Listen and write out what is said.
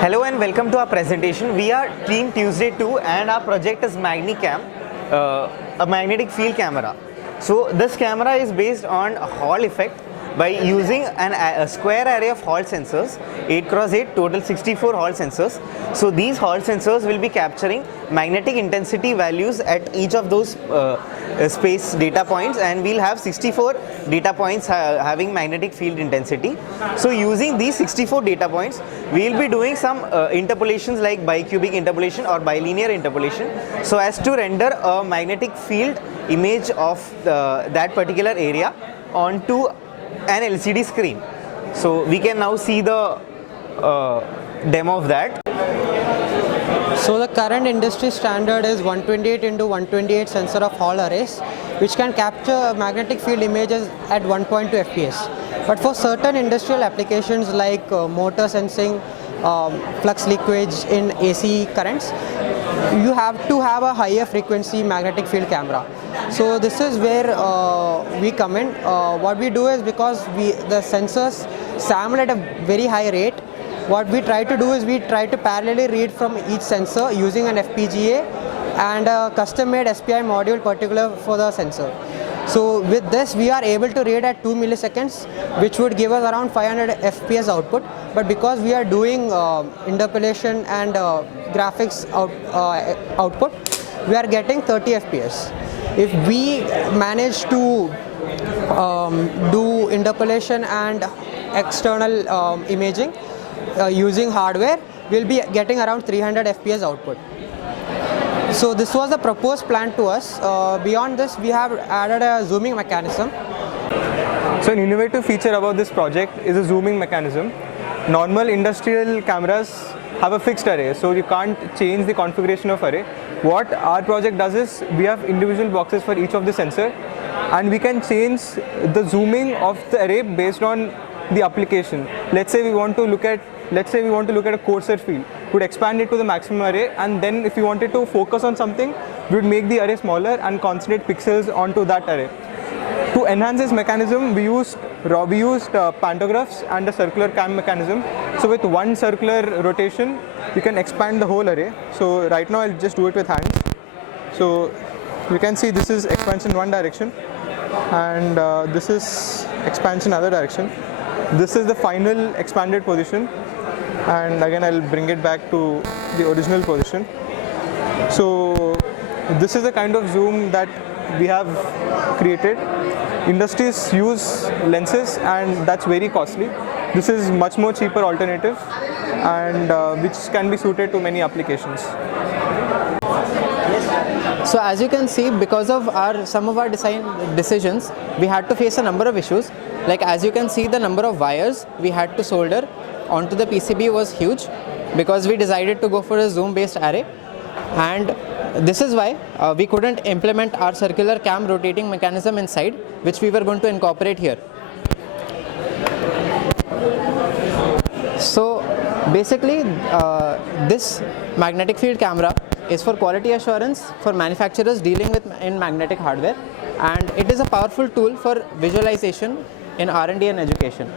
Hello and welcome to our presentation. We are Team Tuesday 2 and our project is MagniCam, a magnetic field camera. So this camera is based on Hall effect by using a square array of Hall sensors, 8x8, total 64 Hall sensors. So these Hall sensors will be capturing magnetic intensity values at each of those space data points, and we'll have 64 data points having magnetic field intensity. So using these 64 data points, we'll be doing some interpolations like bicubic interpolation or bilinear interpolation so as to render a magnetic field image of that particular area onto an LCD screen. So we can now see the demo of that. So the current industry standard is 128 into 128 sensor of Hall arrays, which can capture magnetic field images at 1.2 fps. But for certain industrial applications like motor sensing, flux leakage in AC currents, you have to have a higher frequency magnetic field camera. So this is where we come in. What we do is, because the sensors sample at a very high rate, what we try to do is we try to parallelly read from each sensor using an FPGA and a custom made SPI module particular for the sensor. So with this we are able to read at 2 milliseconds, which would give us around 500 FPS output. But because we are doing interpolation and graphics output, we are getting 30 FPS. If we manage to do interpolation and external imaging using hardware, we'll be getting around 300 FPS output. So this was the proposed plan to us. Beyond this, we have added a zooming mechanism. So an innovative feature about this project is a zooming mechanism. Normal industrial cameras have a fixed array, so you can't change the configuration of array. What our project does is we have individual boxes for each of the sensor, and we can change the zooming of the array based on the application. Let's say we want to look at a coarser field. We would expand it to the maximum array, and then if we wanted to focus on something, we would make the array smaller and concentrate pixels onto that array. To enhance this mechanism, we used pantographs and a circular cam mechanism. So with one circular rotation, you can expand the whole array. So right now I'll just do it with hands. So you can see this is expansion one direction, and this is expansion other direction. This is the final expanded position, and again I'll bring it back to the original position. So this is the kind of zoom that we have created. Industries use lenses, and that's very costly. This is much more cheaper alternative, and which can be suited to many applications. So as you can see, because of some of our design decisions, we had to face a number of issues. Like as you can see, the number of wires we had to solder onto the PCB was huge, because we decided to go for a zoom based array, and this is why we couldn't implement our circular cam rotating mechanism inside, which we were going to incorporate here. So basically this magnetic field camera is for quality assurance for manufacturers dealing in magnetic hardware, and it is a powerful tool for visualization in R&D and education.